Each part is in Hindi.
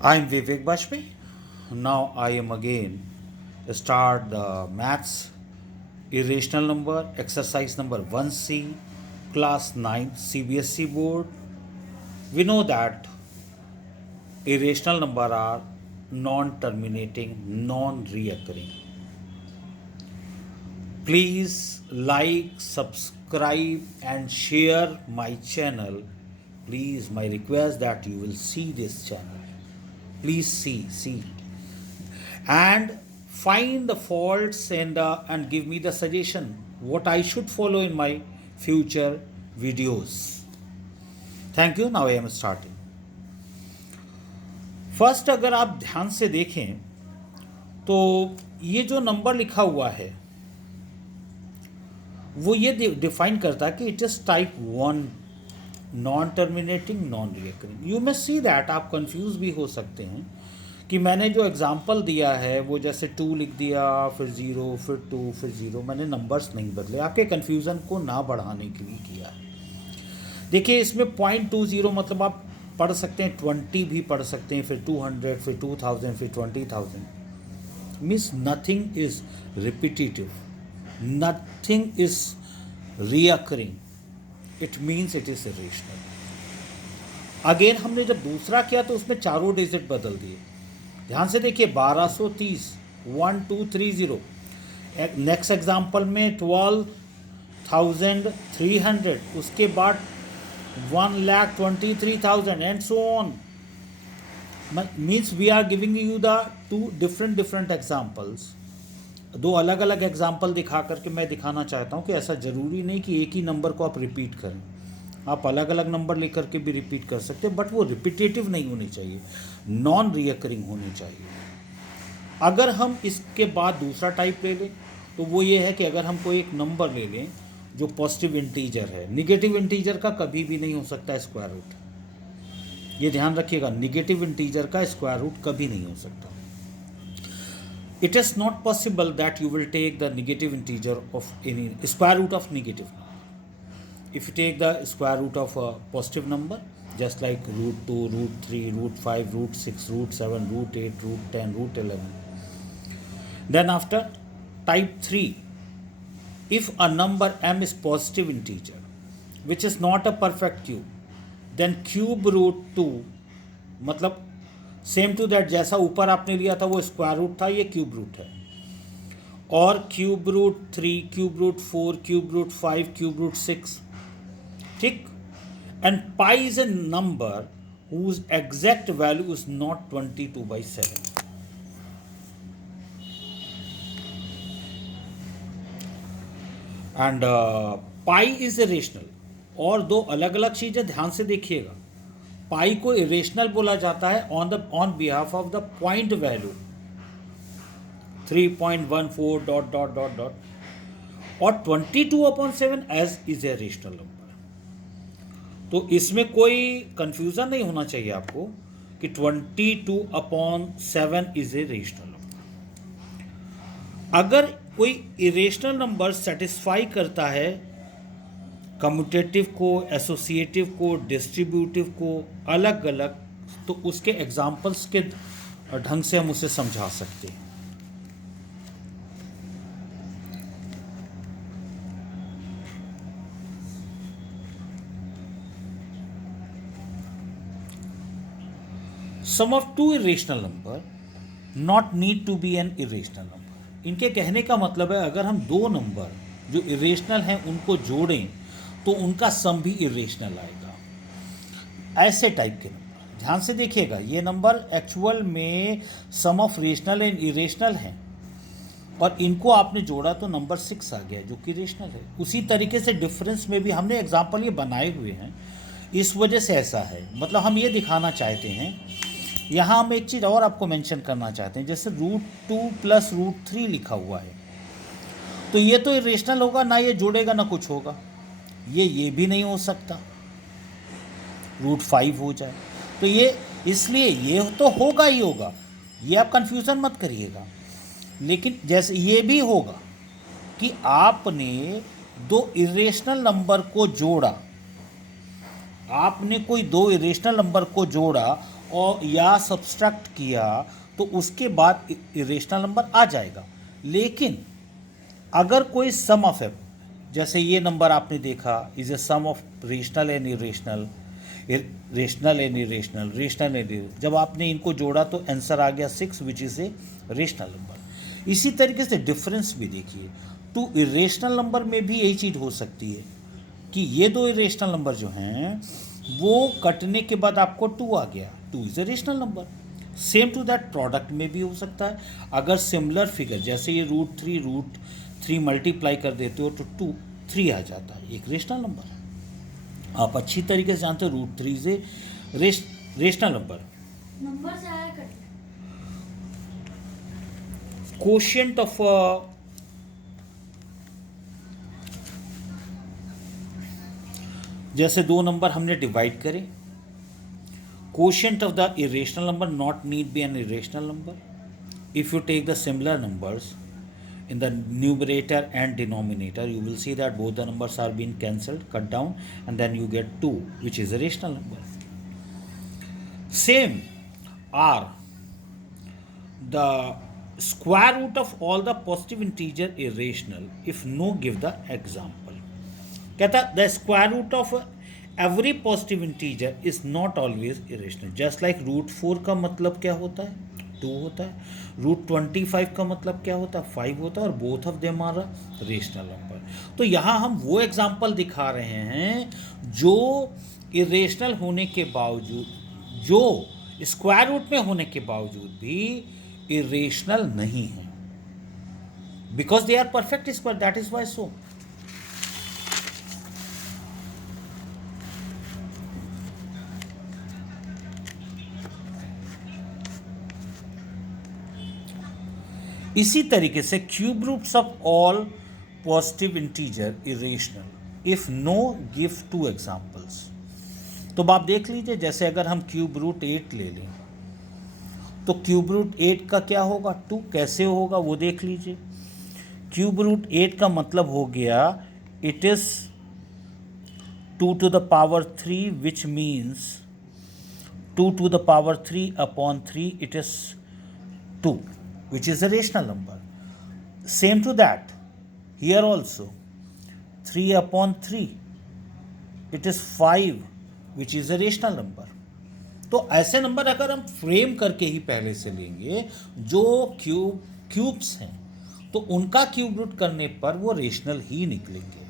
I am Vivek Bajpayee. Now I am again start the maths irrational number exercise number 1C class 9 CBSE board. We know that irrational number are non-terminating, non-reoccurring. Please like, subscribe and share my channel. Please, my request that you will see this channel. Please see and find the faults and give me the suggestion what I should follow in my future videos. Thank you. Now I am starting. First अगर आप ध्यान से देखें तो ये जो नंबर लिखा हुआ है वो ये डिफाइन करता है कि it is type 1 non terminating non recurring. You may see that आप कंफ्यूज भी हो सकते हैं कि मैंने जो एग्जांपल दिया है वो जैसे 2 लिख दिया, फिर 0, फिर 2, फिर 0. मैंने नंबर्स नहीं बदले, आपके कन्फ्यूज़न को ना बढ़ाने के लिए किया है. देखिए इसमें 0.20 मतलब आप पढ़ सकते हैं, 20 भी पढ़ सकते हैं, फिर 200, फिर 2000, फिर 20,000. Means nothing is repetitive, nothing is recurring. It means it is irrational. Again हमने जब दूसरा किया तो उसमें चारों डिजिट बदल दिए. ध्यान से देखिए 1230 1230. नेक्स्ट एग्जाम्पल में 12,300, उसके बाद 1,23,000 and so on. Means we are giving you the two different examples. दो अलग अलग एग्जाम्पल दिखा करके मैं दिखाना चाहता हूँ कि ऐसा ज़रूरी नहीं कि एक ही नंबर को आप रिपीट करें. आप अलग अलग नंबर लेकर के भी रिपीट कर सकते हैं, बट वो रिपीटेटिव नहीं होनी चाहिए, नॉन रियकरिंग होनी चाहिए. अगर हम इसके बाद दूसरा टाइप ले लें तो वो ये है कि अगर हम कोई एक नंबर ले लें जो पॉजिटिव इंटीजर है. निगेटिव इंटीजर का कभी भी नहीं हो सकता स्क्वायर रूट. ये ध्यान रखिएगा, निगेटिव इंटीजर का स्क्वायर रूट कभी नहीं हो सकता. It is not possible that you will take the negative integer of any square root of negative. If you take the square root of a positive number, just like root 2, root 3, root 5, root 6, root 7, root 8, root 10, root 11. Then after type 3, if a number m is positive integer, which is not a perfect cube, then cube root 2, मतलब सेम टू दैट जैसा ऊपर आपने लिया था वो स्क्वायर रूट था, ये क्यूब रूट है. और cube root 3, cube root 4, cube root 5, cube root 6. ठीक. And pi is a number whose exact value is not 22/7. And pi is irrational. और दो अलग अलग चीज़ें ध्यान से देखिएगा. पाई को इरेशनल बोला जाता है on behalf of the point value 3.14 dot dot dot dot. और 22/7 as is a rational number. तो इसमें कोई कंफ्यूजन नहीं होना चाहिए आपको कि 22/7 इज ए रेशनल नंबर. अगर कोई इरेशनल नंबर सेटिस्फाई करता है कम्यूटेटिव को, एसोसिएटिव को, डिस्ट्रीब्यूटिव को अलग अलग, तो उसके एग्जाम्पल्स के ढंग से हम उसे समझा सकते हैं. Sum of two irrational number not need to be an irrational number. इनके कहने का मतलब है अगर हम दो नंबर जो इरेशनल हैं उनको जोड़ें तो उनका सम भी इरेशनल आएगा. ऐसे टाइप के नंबर ध्यान से देखिएगा. ये नंबर एक्चुअल में सम ऑफ रेशनल एंड इरेशनल हैं और इनको आपने जोड़ा तो नंबर 6 आ गया जो कि रेशनल है. उसी तरीके से डिफरेंस में भी हमने एग्जाम्पल ये बनाए हुए हैं, इस वजह से ऐसा है. मतलब हम ये दिखाना चाहते हैं. यहाँ हम एक चीज़ और आपको मेंशन करना चाहते हैं, जैसे √2 + √3 लिखा हुआ है तो ये तो इरेशनल होगा ना, ये जोड़ेगा ना कुछ होगा. ये भी नहीं हो सकता, √5 हो जाए तो ये, इसलिए ये तो होगा ही होगा, ये आप कंफ्यूजन मत करिएगा. लेकिन जैसे ये भी होगा कि आपने दो इरेशनल नंबर को जोड़ा, आपने कोई दो इरेशनल नंबर को जोड़ा और या सब्सट्रैक्ट किया तो उसके बाद इरेशनल नंबर आ जाएगा। लेकिन अगर कोई सम ऑफ है, जैसे ये नंबर आपने देखा is a sum of rational and irrational, rational and irrational, rational and, जब आपने इनको जोड़ा तो आंसर आ गया 6 which is a rational number. इसी तरीके से डिफरेंस भी देखिए, टू इरेशनल नंबर में भी यही चीज़ हो सकती है कि ये दो इरेशनल नंबर जो हैं वो कटने के बाद आपको 2 आ गया, 2 is a rational number. Same to that product में भी हो सकता है, अगर सिमिलर फिगर जैसे ये रूट थ्री मल्टीप्लाई कर देते हो तो 3 आ जाता है, एक रेशनल नंबर। आप अच्छी तरीके से जानते हो √3 से रेशनल नंबर। नंबर से आया कर कोशिएंट ऑफ जैसे दो नंबर हमने डिवाइड करे, quotient of the irrational number not need be an irrational number. If you take the similar numbers in the numerator and denominator, you will see that both the numbers are being cancelled, cut down, and then you get 2 which is a rational number. Same are the square root of all the positive integer irrational if no give the example. कहता the square root of every positive integer is not always irrational. just like √4 का मतलब क्या होता है, 2 होता है। √25 का मतलब क्या होता है, 5 होता है, और both of them are rational number. तो यहाँ हम वो एग्जाम्पल दिखा रहे हैं जो इरेशनल होने के बावजूद, जो स्क्वायर रूट में होने के बावजूद भी इरेशनल नहीं है, because they are perfect square, that is why so. इसी तरीके से cube roots of all positive integer irrational if no give 2 examples. तो आप देख लीजिए, जैसे अगर हम क्यूब रूट 8 ले लें तो क्यूब रूट 8 का क्या होगा, 2। कैसे होगा वो देख लीजिए। क्यूब रूट 8 का मतलब हो गया it is 2 to the power 3 which means 2 to the power 3 upon 3 it is 2 which is a rational number. Same to that here also 3 upon 3 it is 5 which is a rational number. तो ऐसे नंबर अगर हम फ्रेम करके ही पहले से लेंगे जो क्यूब्स हैं तो उनका क्यूब रूट करने पर वो रेशनल ही निकलेंगे,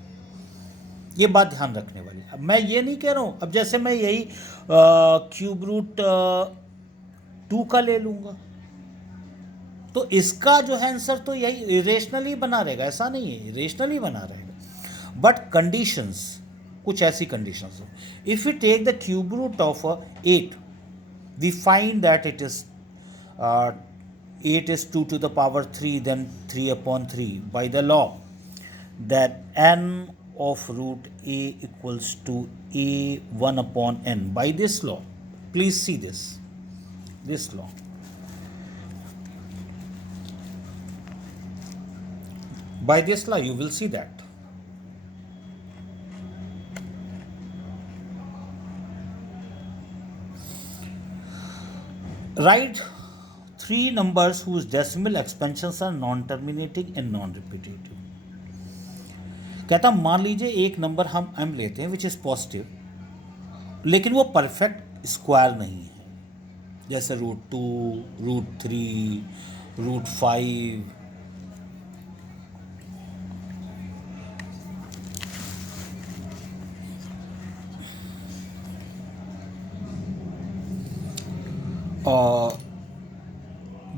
ये बात ध्यान रखने वाली। अब मैं ये नहीं कह रहा हूँ, अब जैसे मैं यही क्यूब रूट 2 का ले लूँगा तो इसका जो है आंसर तो यही इरेशनल ही बना रहेगा, ऐसा नहीं है, इरेशनल ही बना रहेगा। बट कंडीशंस, कुछ ऐसी कंडीशंस हो, if you take the cube root of 8 we find that it is 8 is 2 to the power 3 then 3 upon 3 by the law that n of root a equals to a 1 upon n. By this law, please see this law. By this law you will see that write 3 numbers whose decimal expansions are non-terminating and non-repetitive. कहता मान लीजिए एक नंबर हम m लेते हैं विच इज़ पॉजिटिव, लेकिन वो परफेक्ट स्क्वायर नहीं है, जैसे √2, √3, √5।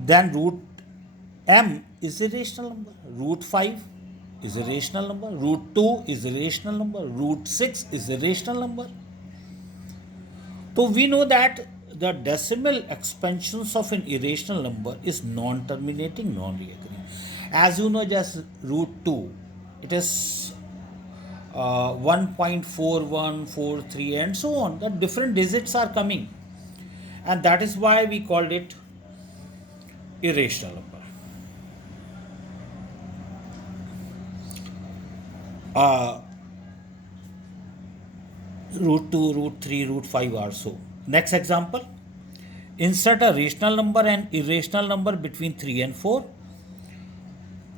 Then √m is a rational number, √5 is a rational number, √2 is a rational number, √6 is a rational number. So we know that the decimal expansions of an irrational number is non-terminating, non-recurring. As you know, just √2, it is 1.4143 and so on. The different digits are coming, and that is why we called it irrational number. √2, √3, √5 are so. Next example, Insert a rational number and irrational number between 3 and 4.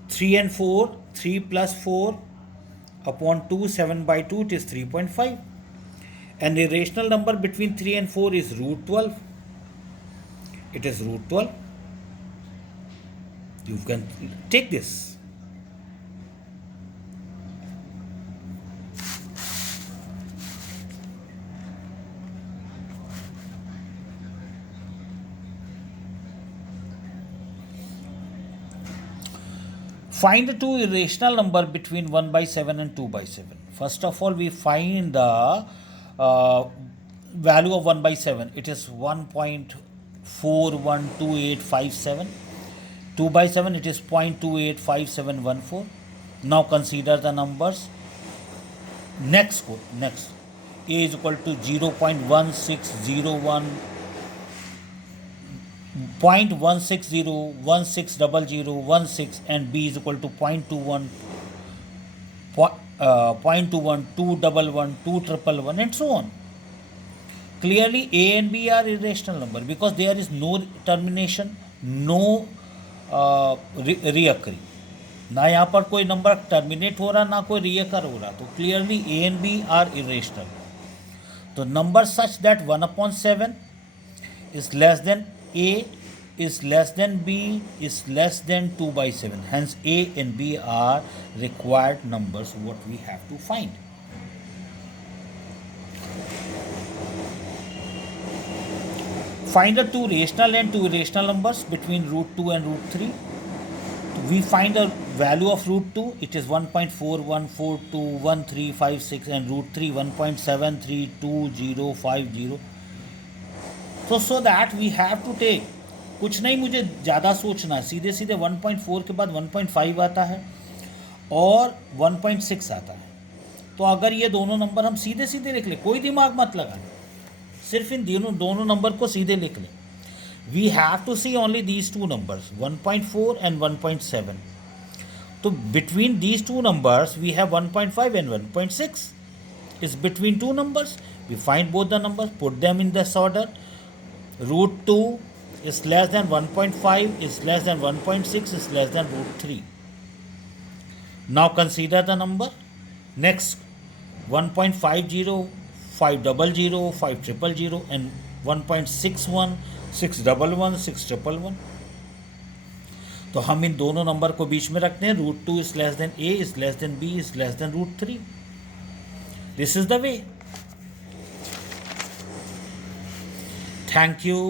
3 and 4, 3 plus 4 upon 2, 7 by 2, it is 3.5. An irrational number between 3 and 4 is root 12. It is root 12. You can take this. Find the two irrational number between 1 by 7 and 2 by 7. First of all, we find the value of 1 by 7. It is 1.412857. 2 by 7, it is 0.285714. Now consider the numbers. Next. A is equal to 0.1601, 0.1601600016, and B is equal to 0.21, 0.21, 211, 211, and so on. Clearly A and B are irrational number because there is no termination, no reoccurring. ना यहाँ पर कोई नंबर टर्मिनेट हो रहा ना कोई reoccur हो रहा, तो clearly A and B are irrational. तो number such that 1/7 is less than A is less than B is less than 2 by 7. Hence A and B are required numbers what we have to find. Find the two rational and two irrational numbers between root 2 and root 3. We find the value of root 2, it is 1.41421356, and root 3 1.732050. So that we have to take, कुछ नहीं मुझे ज़्यादा सोचना है, सीधे सीधे 1.4 के बाद 1.5 आता है और 1.6 आता है. तो अगर ये दोनों नंबर हम सीधे सीधे लिख लें, कोई दिमाग मत लगाएं, सिर्फ इन दोनों नंबर को सीधे लिख लें. We have to see only these two numbers 1.4 and 1.7. तो between these two numbers we have 1.5 and 1.6 is between two numbers. We find both the numbers, put them in this order. Root 2 is less than 1.5 is less than 1.6 is less than root 3. Now consider the number. Next 1.50, 500, 5000, and 1.61, 611, 611. तो हम इन दोनों नंबर को बीच में रखते हैं. Root 2 is less than A is less than B is less than root 3. This is the way. Thank you.